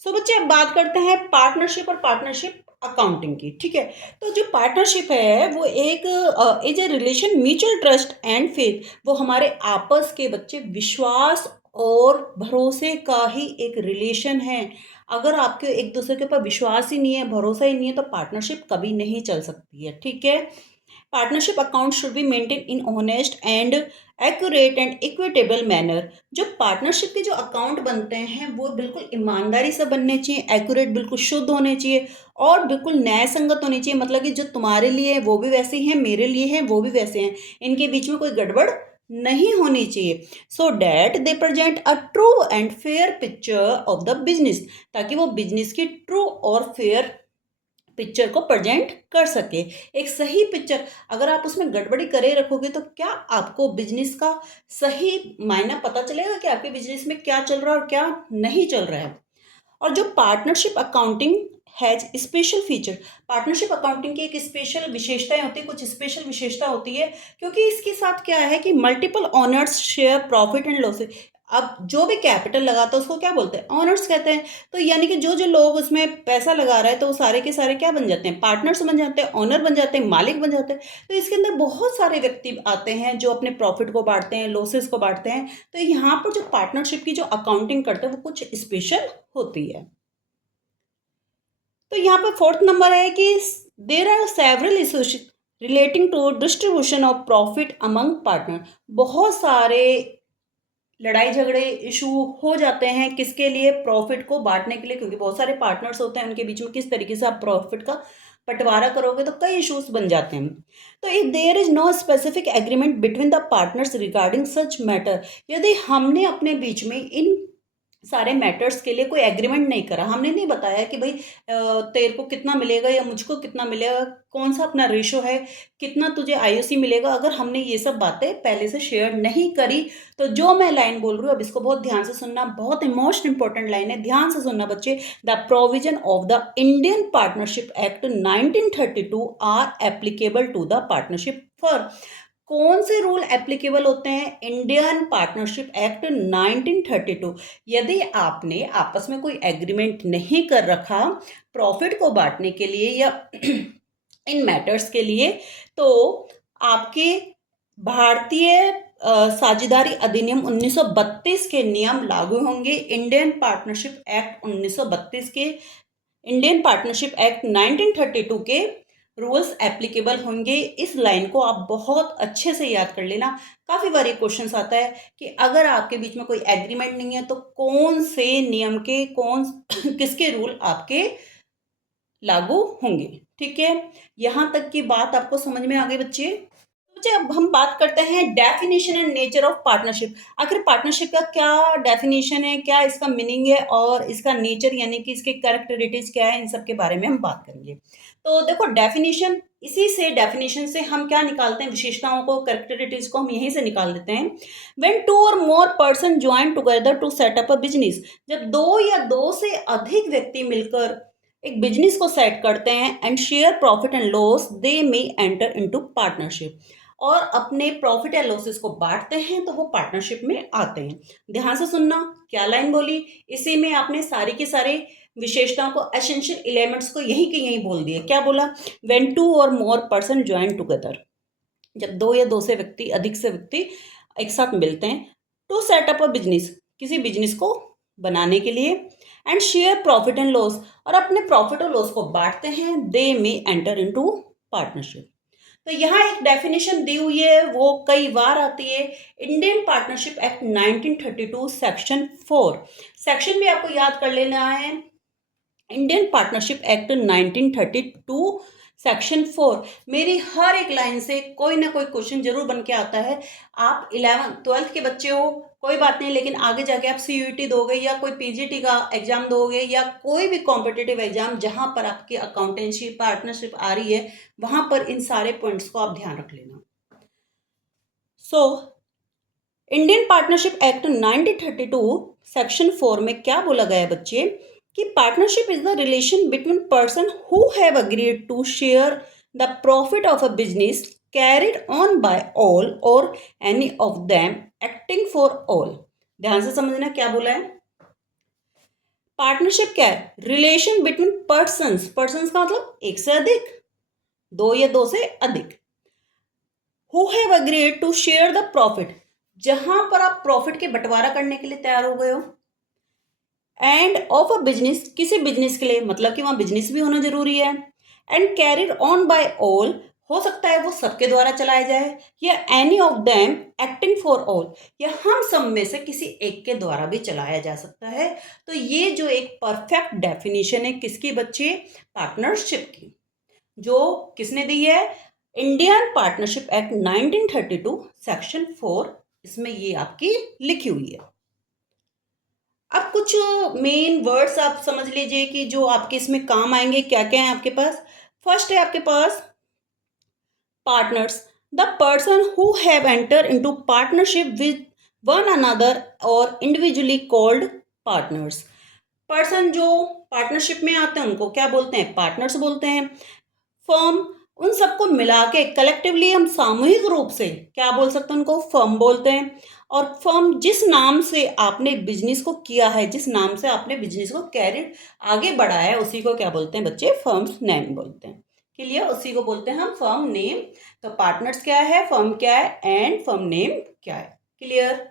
सो बच्चे अब बात करते हैं पार्टनरशिप और पार्टनरशिप अकाउंटिंग की। ठीक है, तो जो पार्टनरशिप है वो एक is a relation mutual trust and faith. वो हमारे आपस के बच्चे विश्वास और भरोसे का ही एक रिलेशन है। अगर आपके एक दूसरे के ऊपर विश्वास ही नहीं है, भरोसा ही नहीं है, तो पार्टनरशिप कभी नहीं चल सकती है। ठीक है, partnership account should be maintain in honest and accurate and equitable manner. जो पार्टनरशिप के जो अकाउंट बनते हैं वो बिल्कुल ईमानदारी से बनने चाहिए, एक्यूरेट बिल्कुल शुद्ध होने चाहिए और बिल्कुल न्याय संगत होने चाहिए। मतलब कि जो तुम्हारे लिए है वो भी वैसे ही हैं, मेरे लिए हैं वो भी वैसे हैं, इनके बीच में कोई गड़बड़ नहीं होनी चाहिए। So that they present a true and fair picture of the business, ताकि वो बिजनेस की ट्रू और फेयर पिक्चर को प्रेजेंट कर सके। एक सही पिक्चर, अगर आप उसमें गड़बड़ी करे रखोगे तो क्या आपको बिजनेस का सही मायना पता चलेगा कि आपके बिजनेस में क्या चल रहा है और क्या नहीं चल रहा है। और जो partnership accounting has special feature, partnership accounting की एक स्पेशल विशेषताएं होती है, कुछ स्पेशल विशेषता होती है, क्योंकि इसके साथ क्या है कि multiple honours share profit and losses. अब जो भी कैपिटल लगाता है उसको क्या बोलते हैं, ऑनर्स कहते हैं। तो यानी कि जो जो लोग उसमें पैसा लगा रहा है तो वो सारे के सारे क्या बन जाते हैं, पार्टनर्स बन जाते हैं, ऑनर बन जाते हैं, मालिक बन जाते हैं। तो इसके अंदर बहुत सारे व्यक्ति आते हैं जो अपने प्रॉफिट को बांटते हैं, लॉसेस को बांटते हैं। तो यहाँ पर जो पार्टनरशिप की जो अकाउंटिंग करते हैं वो कुछ स्पेशल होती है। तो यहाँ पे फोर्थ नंबर है कि there are several issues relating to distribution of profit among partner. बहुत सारे लड़ाई झगड़े इशू हो जाते हैं किसके लिए, प्रॉफिट को बांटने के लिए, क्योंकि बहुत सारे पार्टनर्स होते हैं, उनके बीच में किस तरीके से आप प्रॉफिट का बंटवारा करोगे तो कई इश्यूज बन जाते हैं। तो if there is no specific agreement between the partners regarding such matter, यदि हमने अपने बीच में इन सारे मैटर्स के लिए कोई एग्रीमेंट नहीं करा, हमने नहीं बताया कि भाई तेरे को कितना मिलेगा या मुझको कितना मिलेगा, कौन सा अपना रेशो है, कितना तुझे आईओसी मिलेगा, अगर हमने ये सब बातें पहले से शेयर नहीं करी, तो जो मैं लाइन बोल रही हूँ अब इसको बहुत ध्यान से सुनना, बहुत मोस्ट इंपॉर्टेंट लाइन है, ध्यान से सुनना बच्चे। The provision of the Indian partnership act 1932 are applicable to the partnership for. कौन से रूल एप्लीकेबल होते हैं, इंडियन पार्टनरशिप एक्ट 1932। यदि आपने आपस में कोई एग्रीमेंट नहीं कर रखा प्रॉफिट को बांटने के लिए या इन मैटर्स के लिए, तो आपके भारतीय साझेदारी अधिनियम 1932 के नियम लागू होंगे। इंडियन पार्टनरशिप एक्ट 1932 के, इंडियन पार्टनरशिप एक्ट 1932 के रूल्स एप्लीकेबल होंगे। इस लाइन को आप बहुत अच्छे से याद कर लेना। काफी बार क्वेश्चन आता है कि अगर आपके बीच में कोई एग्रीमेंट नहीं है तो कौन से नियम के, कौन किसके रूल आपके लागू होंगे। ठीक है, यहां तक की बात आपको समझ में आ गई बच्चे। बच्चे अब हम बात करते हैं definition and nature of partnership. आखिर पार्टनरशिप का क्या डेफिनेशन है, क्या इसका मीनिंग है और इसका नेचर यानी कि इसके कैरेक्टरिस्टिक्स क्या है, इन सब के बारे में हम बात करेंगे। तो देखो डेफिनेशन, इसी से डेफिनेशन से हम क्या निकालते हैं, विशेषताओं को, कैरेक्टरिस्टिक्स को हम यहीं से निकाल देते हैं। When two or more person join together to set up a business, जब दो या दो से अधिक व्यक्ति मिलकर एक बिजनेस को सेट करते हैं, and share profit and loss, they may enter into partnership, और अपने प्रॉफिट या लॉसेस को बांटते हैं, तो वो पार्टनरशिप में आते हैं। ध्यान से सुनना, क्या लाइन बोली, इसी में आपने सारी के सारे विशेषताओं को, एसेंशियल एलिमेंट्स को यहीं के यहीं बोल दिए। क्या बोला, when two or more person join together, जब दो या दो से व्यक्ति, अधिक से व्यक्ति एक साथ मिलते हैं, to set up a business, किसी बिजनेस को बनाने के लिए, and share profit and loss, और अपने प्रॉफिट और लॉस को बांटते हैं, they may enter into partnership. तो यहाँ एक डेफिनेशन दी हुई है, वो कई बार आती है, Indian partnership act 1932 section 4। Section भी आपको याद कर लेना है, इंडियन पार्टनरशिप एक्ट 1932 सेक्शन 4। मेरी हर एक लाइन से कोई ना कोई क्वेश्चन जरूर बन के आता है। आप 11th-12th के बच्चे हो कोई बात नहीं, लेकिन आगे जाके आप सीयूईटी दोगे या कोई पीजीटी का एग्जाम दोगे या कोई भी कॉम्पिटिटिव एग्जाम जहां पर आपकी अकाउंटेंसी पार्टनरशिप आ रही है, वहां पर इन सारे पॉइंट्स को आप ध्यान रख लेना। So Indian partnership act 1932 section 4 में क्या बोला गया है बच्चे, कि partnership is the relation between person who have agreed to share the profit of a business carried on by all और any of them acting for all. ध्यान से समझना क्या बोला है, पार्टनरशिप क्या है? रिलेशन बिटवीन पर्सन्स, पर्सन्स का मतलब एक से अधिक, दो या दो से अधिक, who have agreed to share the profit, जहां पर आप प्रॉफिट के बंटवारा करने के लिए तैयार हो गए हो, एंड ऑफ अ बिजनेस, किसी बिजनेस के लिए, मतलब कि वहां बिजनेस भी होना जरूरी है, and carried on by all, हो सकता है वो सबके द्वारा चलाया जाए, या any of them acting for all, या हम सब में से किसी एक के द्वारा भी चलाया जा सकता है। तो ये जो एक परफेक्ट डेफिनेशन है किसकी बच्चे? पार्टनरशिप की, जो किसने दी है? इंडियन पार्टनरशिप एक्ट 1932 सेक्शन 4, इसमें ये आपकी लिखी हुई है। अब कुछ मेन वर्ड्स आप समझ लीजिए कि जो आपके इसमें काम आएंगे, क्या क्या है आपके पास। फर्स्ट है आपके पास partners, the person who have enter into partnership with one another और इंडिविजुअली कॉल्ड पार्टनर्स। पर्सन जो पार्टनरशिप में आते हैं उनको क्या बोलते हैं? पार्टनर्स बोलते हैं। फर्म, उन सबको मिला के कलेक्टिवली हम सामूहिक रूप से क्या बोल सकते हैं? उनको फर्म बोलते हैं। और फर्म जिस नाम से आपने बिजनेस को किया है, जिस नाम से आपने बिजनेस को कैरिड आगे बढ़ाया है, उसी को क्या बोलते हैं बच्चे? फर्म्स नेम बोलते हैं। क्लियर? उसी को बोलते हैं हम फर्म नेम। तो पार्टनर्स क्या है, फर्म क्या है, एंड फर्म नेम क्या है। क्लियर?